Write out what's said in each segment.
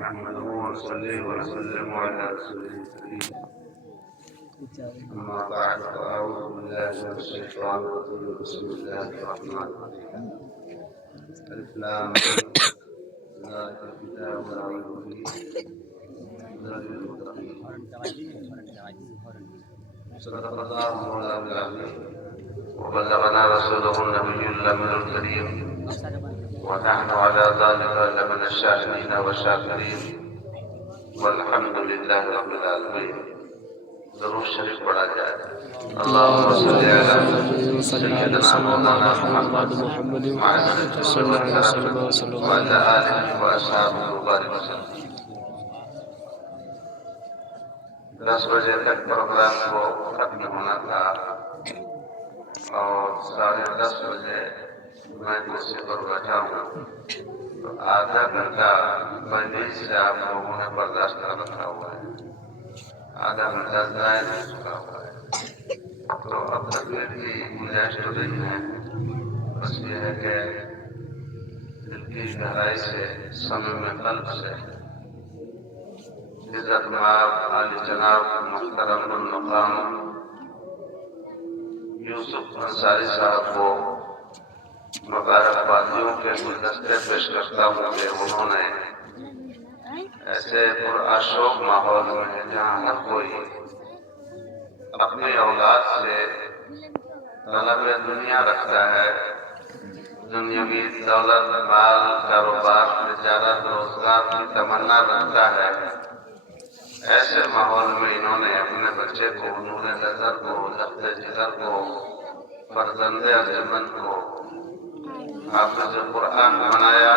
نحمده ونصلي ونسلم على رسوله الكريم. أما بعد فأعوذ بالله من الشيطان الرجيم. بسم الله الرحمن الرحيم. ألف لام ميم. ذلك الكتاب لا ريب فيه هدى للمتقين. صدق الله مولانا العظيم وبلغنا رسوله النبي الأمين الكريم ونحن على ذلك لمن الشاهدين والشاكرين والحمد لله رب العالمين. ضرور شریف پڑھا جائے. اللهم صل على سيدنا مولانا محمد صلى الله عليه وسلم وعلى آله وأصحابه وبارك وسلم. 10 بجے تک پروگرام کو ختم ہونا تھا اور 10:30 بجے میں کرسی پر بیٹھا ہوں تو آدھا گھنٹہ پہلے سے آپ لوگوں نے برداشت کر رکھا ہوا ہے. آدھا گھنٹہ ضائع ہو چکا ہوا ہے تو اب تقریر کی گنجائش تو نہیں ہے. بس یہ ہے کہ دل کی گہرائی سے صمیم قلب سے عزت مآب عالی جناب محترم المقام یوسف انصاری صاحب کو مبارکبادیوں کے گلدستے پیش کرتا ہوں کہ انہوں نے ایسے پرآشوق ماحول میں جہاں ہر کوئی اپنی اولاد سے طلب دنیا رکھتا ہے، دنیاوی دولت مال کاروبار تجارت روزگار کی تمنا رکھتا ہے، ایسے ماحول میں انہوں نے اپنے بچے کو نور نظر کو لخت جگر کو فرزند ارجمند کو حافظ قرآن بنایا.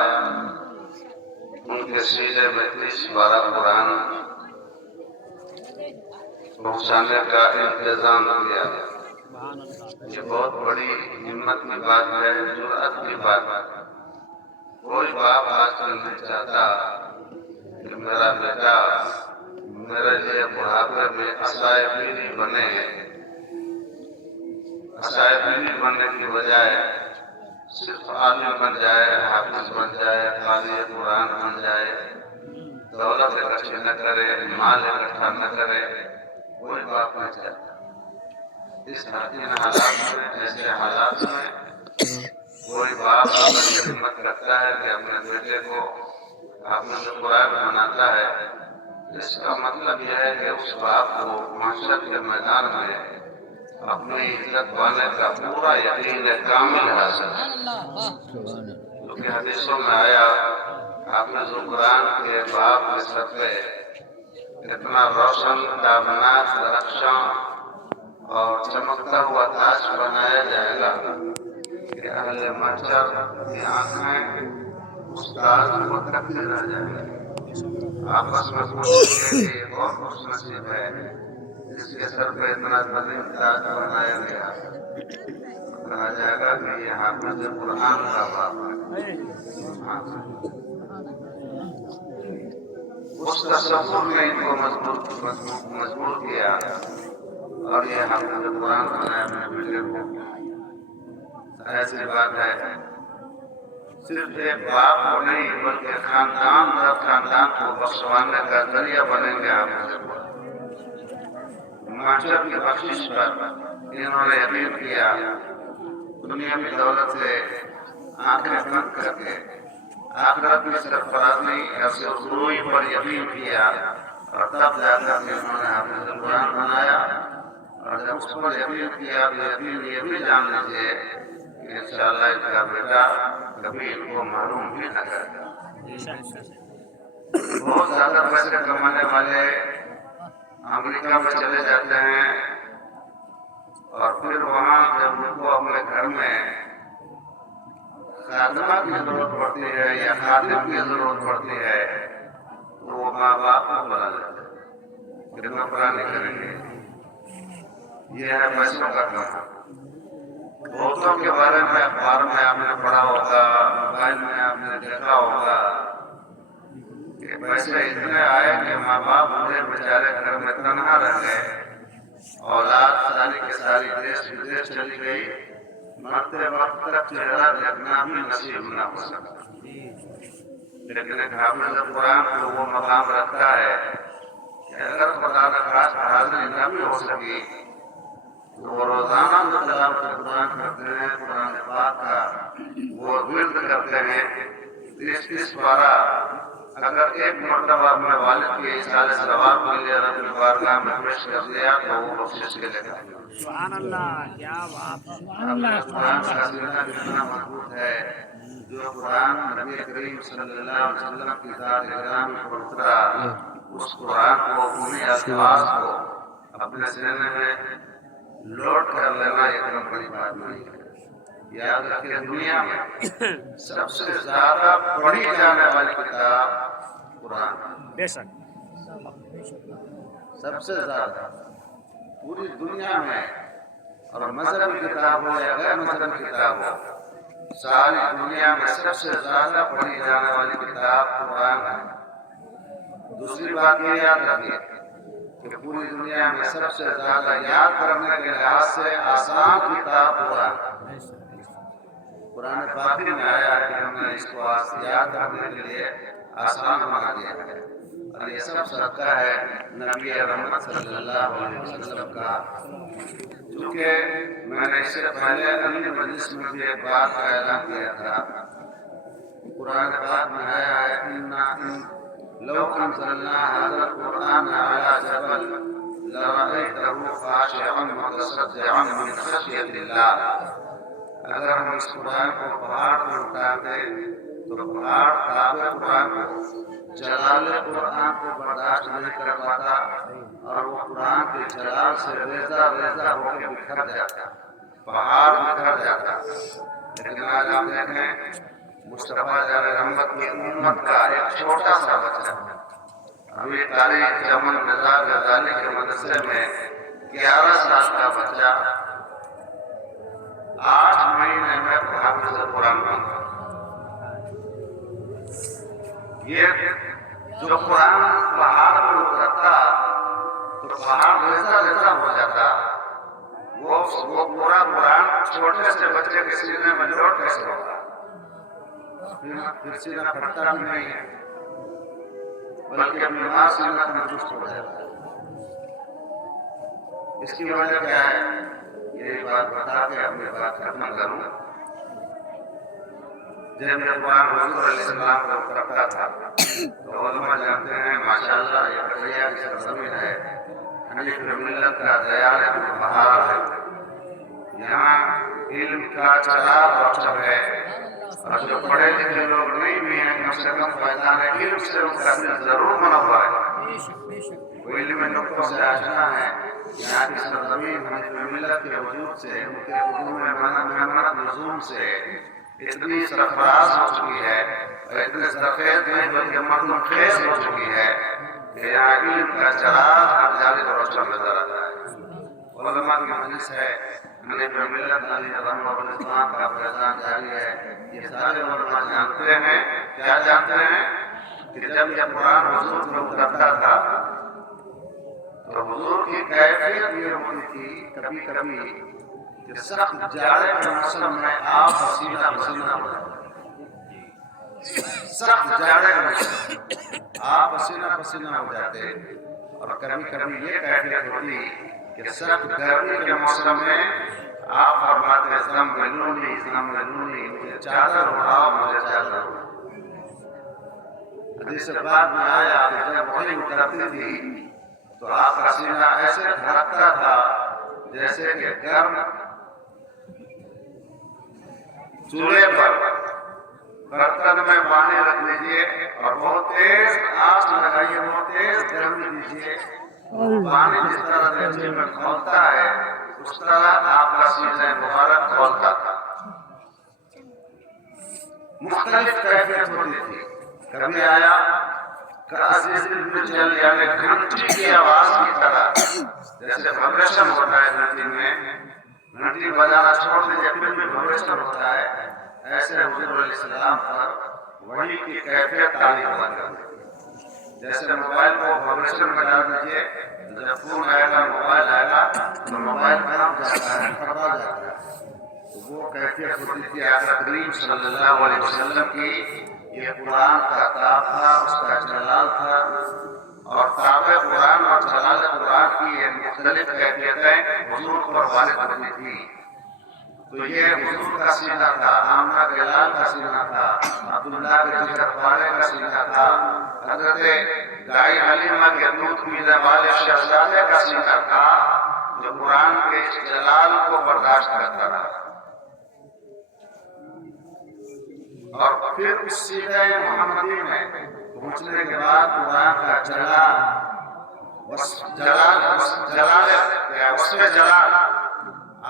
ان کے سینے میں 30 پارہ قرآن پہنچانے کا انتظام کیا. یہ بہت بڑی ہمت کی بات ہے، جرأت کی بات ہے. کوئی باپ آج کل نہیں چاہتا کہ میرا بیٹا میرے لیے بڑھاپے میں عصائے پیری بنے. عصائے پیری بننے کی بجائے صرف عالم بن جائے، حافظ بن جائے، قاری قرآن بن جائے، دولت اکٹھی نہ کرے، مال اکٹھا نہ کرے، کوئی باپ نہیں چاہتا. ان حالات میں، ایسے حالات میں کوئی باپ اگر یہ ہمت رکھتا ہے کہ اپنے بیٹے کو حافظ قرآن بناتا ہے، اس کا مطلب یہ ہے کہ اس باپ کو معاشرت کے میدان میں اپنی عزت پانے کا پورا یقین کامل حاصل ہے. کیونکہ حدیثوں میں آیا حافظ قرآن کے باپ کے سر پہ اتنا روشن تابناک درخشاں اور چمکتا ہوا تاج بنایا جائے گا کہ اہل محشر کی آنکھیں اس تاج کو تکتے رہ جائیں گے. آپس میں پوچھیں گے کہ یہ کون خوش نصیب ہے جس کے سر پہ اتنا عظیم تاج بنایا گیا. کہا جائے گا کہ یہ حافظ قرآن کا باپ ہے. اس تصور نے ان کو مجبور کیا اور یہ حافظ قرآن بنایا اپنے بیٹے کو. ایسی بات ہے صرف ایک باپ کو نہیں بلکہ خاندان در خاندان کو بخشوانے کا ذریعہ بنیں گے حافظ قرآن. معاشر کی بخشش پر انہوں نے یقین کیا، دنیا کی دولت سے آنکھیں بند کر کے آخرت میں سرفرازی اور سرخروئی پر یقین کیا اور تب جا کر کے انہوں نے حافظ قرآن بنایا. اور جب اس پر یقین کیا تو یقین یہ بھی جان لیجیے کہ انشاءاللہ اس کا بیٹا کبھی ان کو محروم بھی نہ کرے گا. بہت زیادہ پیسے کمانے والے امریکہ میں چلے جاتے ہیں اور پھر وہاں جب ان کو اپنے گھر میں خادمہ کی ضرورت پڑتی ہے یا خادم کی ضرورت پڑتی ہے تو وہ ماں باپ کو بلا لیتے ہیں کہ نوکرانی کریں گے. یہ ہے پیسوں کا کام. بہتوں کے بارے میں اخبار میں آپ نے پڑھا ہوگا، موبائل میں آپ نے دیکھا ہوگا کہ پیسے اتنے آئے کہ ماں باپ بوڑھے بیچارے گھر میں تنہا رہ گئے، اولاد ساری کے ساری دیش ودیش چلی گئی، مرتے وقت تک چہرہ دیکھنا بھی نصیب نہ ہو سکا. لیکن ایک حافظ قرآن کو وہ مقام رکھتا ہے کہ اگر خدا کا خاص حاضری نہ بھی ہو سکی تو وہ روزانہ جو تلاوت قرآن کرتے ہیں قرآن پاک کا وہ ورد کرتے ہیں. اس پارا اگر ایک مرتبہ اپنے والد کے سال ثواب کے لیے رب البارگاہ میں پیش کر دیا تو وہ بخشش کے لیے سبحان اللہ، کیا بات ہے، سبحان اللہ. قرآن کا سینہ کتنا مضبوط ہے. جو قرآن نبی کریم صلی اللہ علیہ وسلم کی ذات گرامی پر اترا اس قرآن کو انہیں الفاظ کو اپنے سینے میں لوٹ کر لینا ایک بڑی بات نہیں ہے. یاد رکھیں دنیا میں سب سے زیادہ پڑھی جانے والی کتاب قرآن بے شک، سب سے زیادہ پوری دنیا میں. اور مذہبی کتاب ہو یا غیر مذہبی کتاب ہو ساری دنیا میں سب سے زیادہ پڑھی جانے والی کتاب قرآن ہے. دوسری بات یہ یاد رکھیے کہ پوری دنیا میں سب سے زیادہ یاد کرنے کے لحاظ سے آسان کتاب قرآن. قرآن پاک میں آیا کہ ہم نے اس کو یاد کرنے کے لیے آسان بنا دیا ہے. اور یہ سب صدقہ ہے نبی رحمت صلی اللہ علیہ وسلم کا. چونکہ میں نے اس سے پہلے اگلی مجلس میں بھی ایک بات کا اعلان کیا تھا. قرآن پاک میں آیا ہے لو انزلنا هذا القرآن على جبل لرأيته خاشعا متصدعا من خشية الله. اگر ہم اس قرآن کو پہاڑ پر اٹھاتے تو پہاڑ تابع قرآن کو جلال قرآن کو برداشت نہیں کر پاتا اور وہ قرآن کے جلال سے ریزہ ریزہ ہو کے بکھر جاتا، پہاڑ بکھر جاتا. لیکن آج آپ دیکھیں مصطفیٰ جان رحمت کی امت کا ایک چھوٹا سا بچہ ابھی تاریخ چمن نظار غزالی کے مدرسے میں 11 سال کا بچہ 8 مہینے میں حافظ قرآن بنا. یہ جو قرآن پہاڑ پر اترتا تو پہاڑ ریزہ ریزہ ہو جاتا. وہ پورا قرآن چھوٹے سے بچے کے سینے میں لوٹ کیسے ہوگا؟ پھر سینہ پھٹتا بھی نہیں ہے بلکہ بیمار سینہ تندرست ہو جاتا ہے. اس کی وجہ کیا ہے؟ یہی بات بتا کے اپنی بات ختم کروں. جب یہ قرآن حضور علیہ السلام کو کرتا تھا تو علماء جانتے ہیں ماشاءاللہ یہ بطریہ کی سرزمین ہے، حنیف ملت کا دیار بہار ہے. یہاں علم کا چراغ روشن ہے اور جو پڑھے لکھے لوگ نہیں بھی ہیں کم سے کم فیضان علم سے ان کا دل ضرور منور ہے. وہ علم نقطوں سے آشنا ہے. یہاں کی سرزمین حنیف ملت کے وجود سے ان کے قدوم محمد لزوم سے اتنی سرفراز ہو چکی ہے اور اتنے سرخیز نہیں بلکہ مردم خیز ہو چکی ہے کہ یہاں علم کا چراغ ہر جانب روشن نظر آتا ہے. علماء کی مجلس ہے، حنیف ملت علی رحمہ الاسلام کا فیضان جاری ہے. یہ سارے علماء جانتے ہیں. کیا جانتے ہیں؟ کہ جب یہ قرآن حضور میں اترتا تھا تو حضور کی کیفیت یہ ہوتی تھی کبھی کبھی کہ سخت جاڑے کے موسم میں آپ پسینہ پسینہ ہو جاتے. سخت جاڑے کے موسم آپ پسینہ پسینہ ہو جاتے. اور کبھی کبھی یہ کیفیت ہوتی کہ سخت گرمی کے موسم میں آپ فرماتے زملونی مجھے چادر اڑاؤ مجھے چادر اڑاؤ. حدیث بعد میں آیا کہ جب وحی اترتی تھی تو آپ کا سینہ ایسے دھڑکتا تھا جیسے کہ گرم چولہے پر برتن میں پانی رکھ لیجیے اور بہت تیز آنچ لگائیے، بہت تیز گرمی دیجیے. پانی جس طرح دیکھنے میں کھولتا ہے اس طرح آپ کا سینہ مبارک کھولتا تھا. مختلف کیفیت ہوتی تھی. کبھی آیا عزیز الجل یعنی گھنٹی کی آواز کی طرح جیسے وائبریشن ہوتا ہے گھنٹی میں، گھنٹی بجانا چھوڑ دیجیے پھر بھی وائبریشن ہوتا ہے. ایسے حضور علیہ السلام پر وحی کی کیفیت تاری ہوا کرتی. جیسے موبائل کو وائبریشن بجا دیجیے جب فون آئے گا موبائل آئے گا تو موبائل کام جاتا ہے، پھٹا جاتا ہے. وہ کیفیت ہوتی تھی آقا کریم صلی اللہ علیہ وسلم کی یہ قرآن کا تاب تھا، اس کا جلال تھا، اور تاب قرآن اور جلال قرآن کی یہ مختلف کیفیتیں حضور پر وارد ہوتی تھی۔ تو یہ حضور کا سینہ تھا، آمنہ کے لال کا سینہ تھا، عبداللہ کے جگر پانے کا سینہ تھا، حضرت دائی حلیمہ کے دودھ پینے والے شہزادے کا سینہ تھا، جو قرآن کے جلال کو برداشت کرتا رہا۔ اور پھر اس سینہ محمدی میں پہنچنے کے بعد قرآن کا جلال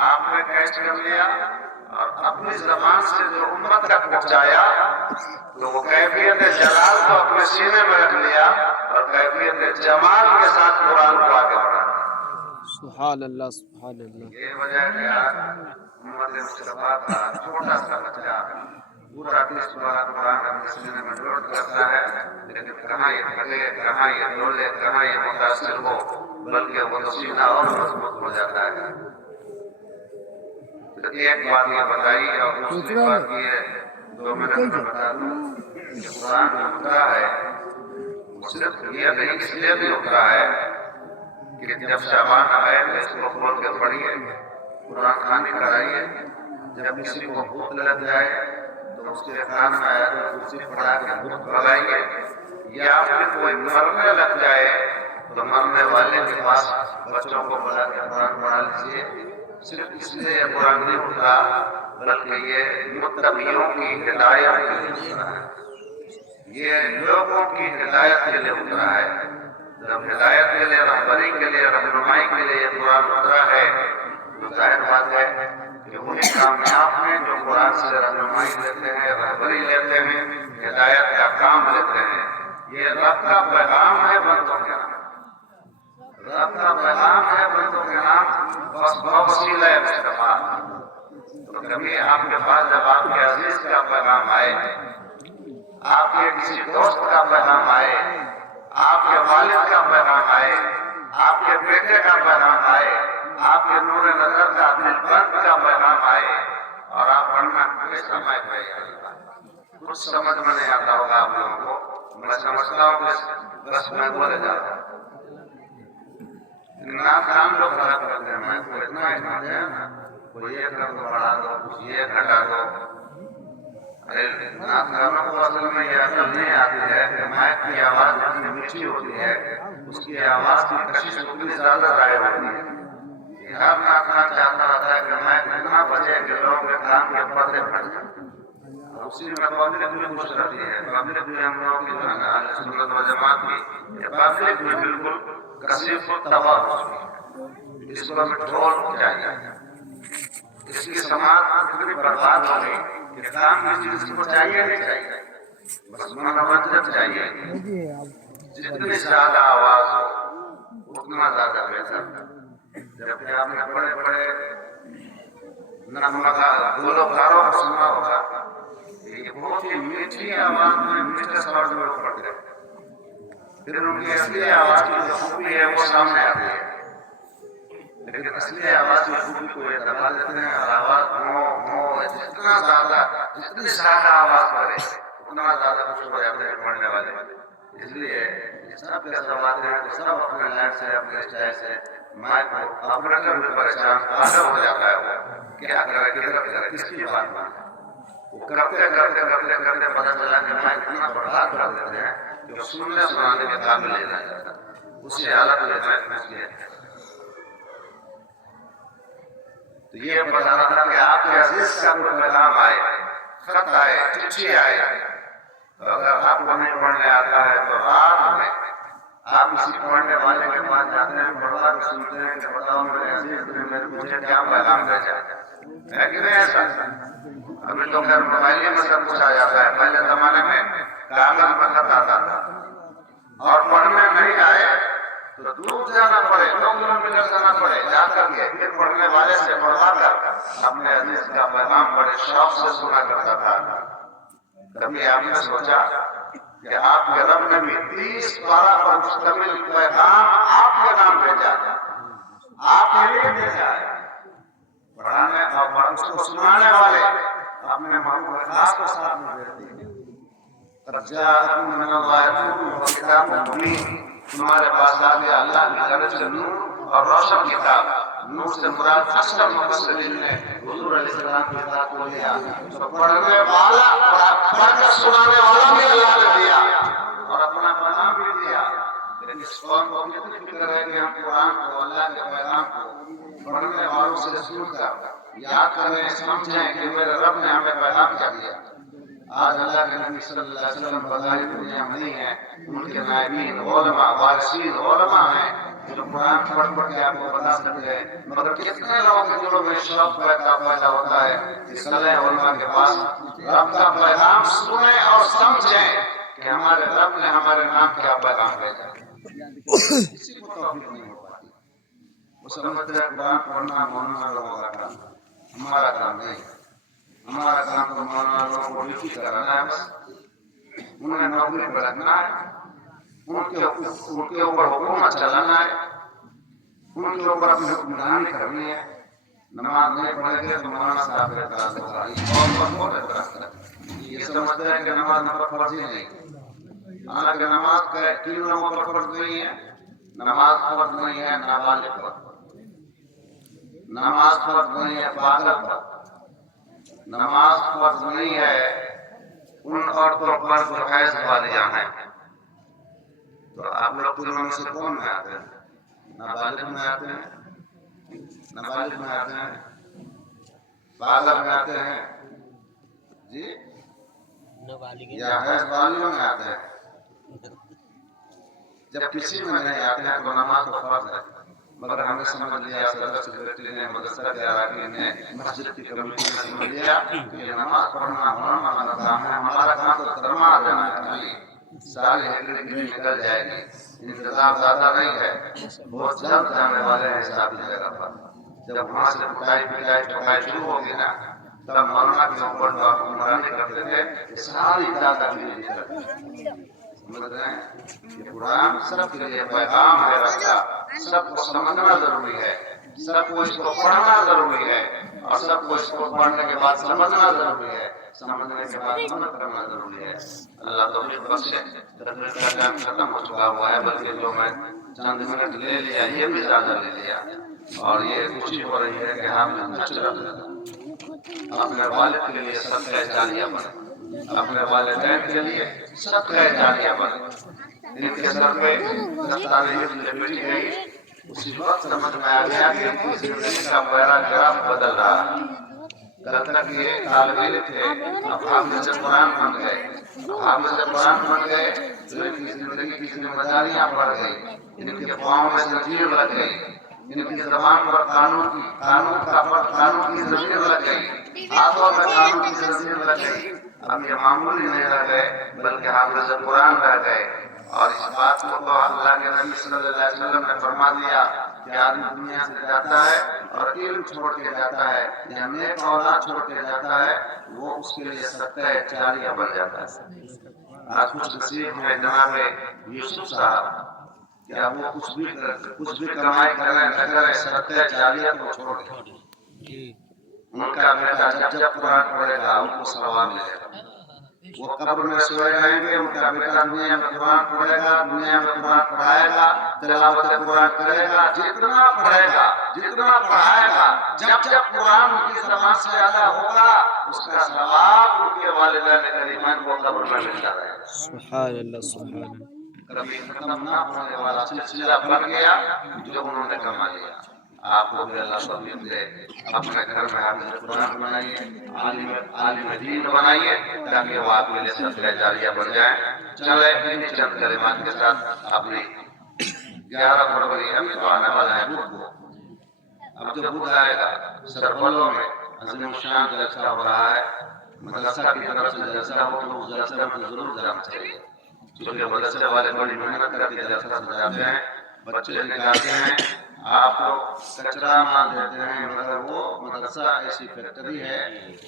آپ نے کیچ کر لیا اور اپنی زبان سے جو امت تک پہنچایا، تو وہ کیفیت جلال کو اپنے سینے میں رکھ لیا اور کیفیت جمال کے ساتھ قرآن کو آگے بڑھا۔ سبحان اللہ، سبحان اللہ۔ یہ وجہ ہے کہ آج امت مصطفیٰ کا چھوٹا سا بچہ پورا 30 پارہ قرآن اپنے سینے میں لوٹ کرتا ہے، لیکن کہاں یہ تھکے، کہاں یہ ڈولے، کہاں یہ متاثر ہو، بلکہ وہ سینہ اور مضبوط ہو جاتا ہے۔ ایک بات یہ بتائی اور دوسری بات یہ 2 منٹ میں بتا دوں کہ قرآن جو اترا ہے وہ صرف یہ نہیں اس لیے بھی اترا ہے کہ جب شعبان آئے تو اس کو کھول کے پڑھیے، قرآن خوانی کرائیے، جب کسی کو بھوک لگ جائے تو اس کے کان میں آیت الکرسی پڑھا کے بھوک بھگائیے، یا پھر کوئی مرنے لگ جائے تو مرنے والے کے پاس بچوں کو بلا کے قرآن پڑھا لیجیے۔ صرف اس لیے یہ قرآن نہیں اترا بلکہ یہ متقیوں کی ہدایت کے لیے اترا ہے، یہ لوگوں کی ہدایت کے لیے اترا ہے۔ جب ہدایت کے لیے، رہبری کے لیے، رہنمائی کے لیے یہ قرآن اترا ہے تو ظاہر بات ہے کہ وہی کامیاب ہیں جو قرآن سے رہنمائی لیتے ہیں، رہبری لیتے ہیں، ہدایت کا کام لیتے ہیں۔ یہ رب کا پیغام ہے بندوں کے نام، رب کا پیغام ہے بندوں کے نام، بس بوسیلہ مصطفیٰ۔ تو کبھی آپ کے پاس جب آپ کے عزیز کا پیغام آئے، آپ کے کسی دوست کا پیغام آئے، آپ کے والد کا پیغام آئے، آپ کے بیٹے کا پیغام آئے، آپ کے نور نظر کا دل بند کا پیغام آئے، اور آپ پڑھنا کوئی سمجھ نہیں، کچھ سمجھ میں نہیں آتا ہوگا آپ لوگوں کو، میں سمجھتا ہوں کہ بس میں بولے جاتا ہوں۔ نام لوگ خراب کرتے ہیں، میں کو اتنا اٹھاتے ہیں نا، کوئی یہ کر دو بڑھا دو، کچھ یہ گھٹا دو۔ ارے ناخوانوں کو اصل میں یہ عقل نہیں آتی ہے کہ مائک کی آواز جتنی میٹھی ہوتی ہے اس کی آواز کی کشش اتنی زیادہ ظاہر ہوتی ہے۔ یہ ہر ناخوان چاہتا رہتا ہے کہ مائک اتنا بجے کہ لوگوں کے کان کے پردے پھٹ جائیں، اسی میں پبلک بھی خوش رہتی ہے۔ پبلک بھی ہم لوگوں کی جو ہے نا اہل سنت و جماعت کی یہ پبلک بھی بالکل کثیف التباہ ہو چکی ہے۔ اس کو بھی ٹھول چاہیے، اس کی سماعت اتنی برباد ہو گئی کہ کام کی چیز کو چاہیے نہیں چاہیے، بس منورنجن چاہیے۔ جتنی زیادہ آواز ہو اتنا زیادہ بہتر۔ جبکہ آپ نے بڑے بڑے گلوکاروں کو سنا ہوگا، یہ بہت ہی میٹھی آواز میں میٹھے سور میں پڑھتے ہیں، پھر ان کی اصلی آواز کی جو خوبی ہے وہ سامنے آتی ہے، لیکن اصلی آواز کی خوبی کو یہ دبا دیتے ہیں، اور آواز جتنا زیادہ جتنی زیادہ آواز کرے اتنا زیادہ خوش ہو جاتے ہیں پڑھنے والے۔ اس لیے سب کے سب آتے ہیں کہ سب اپنے لائن سے، اپنے اسٹائل سے مائک کو آپریٹر بھی پریشان پاگل ہو جاتا ہے، وہ کیا کرے کدھر کرے کس کی بات مانے، وہ کرتے کرتے کرتے کرتے پتہ چلا کہ مائک اتنا برباد کر دیتے ہیں کہ وہ سننے سنانے کے قابل نہیں رہ جاتا، اسی حالت میں مائک پھنس گیا۔ تو یہ بتا رہا تھا کہ آپ کے عزیز کا کوئی پیغام آئے، خط آئے، چٹھی آئے، تو اگر آپ کو نہیں پڑھنے آتا ہے تو رات میں آپ کسی پڑھنے والے کے پاس جاتے ہیں، پڑھوا کے سنتے ہیں کہ بتاؤ میرے عزیز نے مجھے کیا پیغام بھیجا ہے کہ نہیں ایسا؟ ابھی تو خیر موبائل میں سب کچھ آ جاتا ہے، پہلے زمانے میں کاغذ میں خط آتا تھا، اور پڑھنے نہیں آئے تو دور جانا پڑے، 2 کلومیٹر جانا پڑے، جا کر کے پھر پڑھنے والے سے پڑھوا کر اپنے عزیز کا پیغام بڑے شوق سے سنا کرتا تھا۔ کبھی آپ نے سوچا کہ آپ کے رب نے بھی 30 پارہ پر مشتمل پیغام آپ کے نام بھیجا، آپ کے لیے بھیجا ہے، پڑھانے اور اس کو سنانے والے اپنے محبوب خاص کو ساتھ میں بھیجتے ہیں۔ قد جاءکم من اللہ نور وکتاب مبین، تمہارے پاس آ گیا اللہ کی طرف سے نور اور روشن کتاب۔ نور سے مراد اکثر مفسرین نے حضور علیہ السلام کی ذات کو لیا، تو پڑھنے والا اور پڑھ کر سنانے والا بھی اللہ نے دیا اور اپنا پیغام بھی دیا۔ لیکن اس قوم کو کتنی فکر ہے کہ ہم قرآن کو، اللہ کے پیغام کو پڑھنے والوں سے سن کر یاد کریں، سمجھیں کہ میرے رب نے ہمیں پیغام کیا دیا۔ آج اللہ کے نبی صلی اللہ علیہ وسلم بظاہر دنیا میں نہیں ہیں، ان کے نائبین علماء، وارثین علماء ہیں جو قرآن پڑھ کے آپ کو بتا سکتے ہیں، مگر کتنے لوگوں کے دلوں میں شوق پیدا ہوتا ہے کہ چلیں علماء کے پاس، رب کا پیغام سنیں اور سمجھیں کہ ہمارے رب نے ہمارے نام کیا پیغام بھیجا۔ کسی کو توفیق نہیں ہو پاتی، وہ سمجھتے ہیں قرآن پڑھنا مولانا لوگوں کا کام، ہمارا کام نہیں۔ ہمارا کام تو مولانا لوگوں کو ڈیوٹی کرانا ہے، بس انہیں نوکری پہ رکھنا ہے، ان کے اوپر حکومت چلانا ہے، ان کے اوپر اپنی حکمرانی کرنی ہے۔ نماز نہیں پڑھیں گے تو مولانا صاحب کے اعتراض ہوگا، یہ قوم پر بہت اعتراض کرتے ہیں، یہ سمجھتے ہیں کہ نماز ہم پر فرض ہی نہیں، حالانکہ نماز کن لوگوں پر فرض نہیں ہے؟ نماز فرض نہیں ہے نابالغ پر، نماز فرض نہیں ہے پاگل پر، نماز فرض نہیں ہے ان عورتوں پر جو حیض والیاں ہیں۔ تو آپ لوگ تینوں میں سے کون میں آتے ہیں؟ نابالغ میں آتے ہیں، نابالغ میں آتے ہیں، پاگل میں آتے ہیں جی، یا حیض والیوں میں آتے ہیں؟ جب کسی میں نہیں آتے ہیں تو نماز تو فرض ہے، مگر ہم نے سمجھ لیا، صدر سیکریٹری نے، مدرسہ کے اراکین نے، مسجد کی کمیٹی نے سمجھ لیا کہ یہ نماز پڑھنا مولانا کا کام ہے، ہمارا کام تو ترما دینا ہے خالی، ساری ہیکڑی نکل جائے گی، انتظام زیادہ نہیں ہے، بہت جلد جانے والے ہیں حساب کی جگہ پر۔ جب وہاں سے ٹھکائی شروع ہوگی نا، تب مولانا کے اوپر جو آپ عمرانی کرتے تھے یہ ساری دادا گیری نکلتی ہے۔ سمجھ رہے ہیں؟ یہ قرآن سب کے لیے پیغام ہے رب کا، سب کو سمجھنا ضروری ہے، سب کو اس کو پڑھنا ضروری ہے، اور سب کو اس کو پڑھنے کے بعد سمجھنا ضروری ہے، سمجھنے کے بعد عمل کرنا ضروری ہے۔ اللہ توفیق بخشے۔ تقریر کا ٹائم ختم ہو چکا ہوا ہے، بلکہ جو میں چند منٹ لے لیا یہ بھی زیادہ لے لیا، اور یہ خوشی ہو رہی ہے کہ ہم نے نچ رہا اپنے والد کے لیے صدقہ جاریہ بنے، اپنے والدین کے لیے صدقہ جاریہ بنے۔ ان کے سر پہ دستانے حفظ لپٹی گئی، اسی وقت سمجھ میں آ گیا کہ ان کی زندگی کا پیراگراف بدل رہا ہے۔ کل تک یہ طالب علم تھے، اب حافظ قرآن بن گئے، حافظ قرآن بن گئے تو ان کی زندگی کی ذمہ داریاں بڑھ گئی، ان کے پاؤں میں زنجیر لگ گئی، ان کی زبان پر قانون کی زنجیر لگ گئی، ہاتھوں میں قانون کی زنجیر لگ گئی۔ اب یہ معمولی نہیں رہ گئے بلکہ حافظ قرآن رہ گئے، اور اس بات کو تو اللہ کے نبی صلی اللہ علیہ وسلم نے فرما دیا کہ آدمی دنیا سے جاتا ہے اور علم چھوڑ کے جاتا ہے یا نیک اولاد چھوڑ کے جاتا ہے، وہ اس کے لیے صدقہ جاریہ بن جاتا ہے۔ آج کچھ نصیب ہے جناب یوسف صاحب، کیا وہ کچھ بھی کمائی کریں نہ کریں، صدقہ جاریہ کو چھوڑ دیں۔ ان کا بیٹا جب جب قرآن پڑھے گا ان کو ثواب ملے گا، وہ قبر میں سوئے رہیں گے، ان کا بیٹا دنیا میں قرآن پڑھے گا، دنیا میں قرآن پڑھائے گا، تلاوت قرآن کرے گا، جتنا پڑھے گا، جتنا پڑھائے گا، جب جب قرآن ان کی زبان سے ادا ہوگا اس کا ثواب ان کے والدین کریمان کو قبر میں ملتا رہے گا۔ سبحان اللہ سبحان اللہ۔ کبھی ختم نہ ہونے والا سلسلہ بن گیا جو انہوں نے کما لیا۔ آپ کو بھی اللہ توفیق دے، اپنے گھر میں حافظ قرآن بنائیے، عالم دین بنائیے، تاکہ وہ آپ کے لیے صدقہ جاریہ بن جائیں۔ چلے انہی چند کلمات کے ساتھ اپنی 11 فروری ابھی تو آنے والا ہے بدھ کو، اب جو بدھ آئے گا سربلوں میں عظیم الشان جلسہ ہو رہا ہے، مدرسہ کی طرف سے جلسہ ہو تو اس جلسے میں ضرور جانا چاہیے، کیونکہ مدرسے والے بڑی محنت کر کے جلسہ سجاتے ہیں، بچے نکالتے ہیں، آپ لوگ کچرا مال دیتے ہیں، مگر وہ مدرسہ ایسی فیکٹری ہے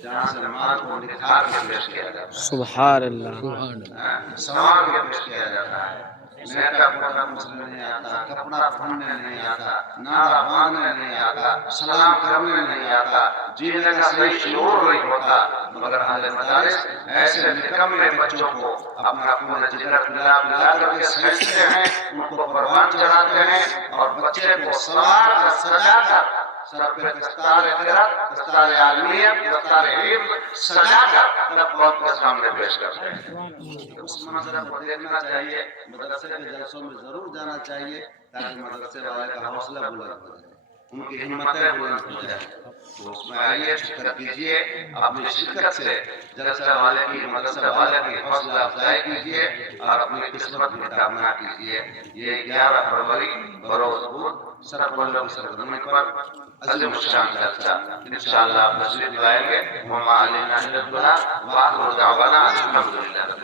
جہاں سے مال کو نکھار کے پیش کیا جاتا ہے، سبحان اللہ سنوار کے پیش کیا جاتا ہے۔ نیٹا پوٹا پوچھنے نہیں آتا، کپڑا پہننے نہیں آتا، نعرہ باندھنے نہیں آتا، سلام کرنے نہیں آتا، جینے کا صحیح شعور نہیں ہوتا، مگر اہل مدارس ایسے نکمے بچوں کو اپنا خون جگر پلا پلا کر کے سینچتے ہیں، ان کو پروان چڑھاتے ہیں اور بچے کو سنوار کر سجا کر سر پہ دستار خیرات، دستار عالمیت، دستار علم سجا کر تب قوم کے سامنے پیش کرتے ہیں۔ اس منظر کو دیکھنا چاہیے، مدرسے کے جلسوں میں ضرور جانا چاہیے تاکہ مدرسے والے کا حوصلہ بلند ہو جائے، ان کی ہمتیں بلند ہو جائیں۔ تو اس میں آئیے، شرکت کیجیے، اپنی شرکت سے جلسہ والے کی، مدرسے والے کی حوصلہ افزائی کیجیے اور اپنی قسمت بھی کامنا کیجیے۔ یہ 11 فروری بروز بدھ سربلوں کی سرزمین پر عظیم الشان جلسہ انشاءاللہ آپ تشریف لائیں گے۔ وما علینا الا البلاغ، وآخر دعوانا الحمدللہ۔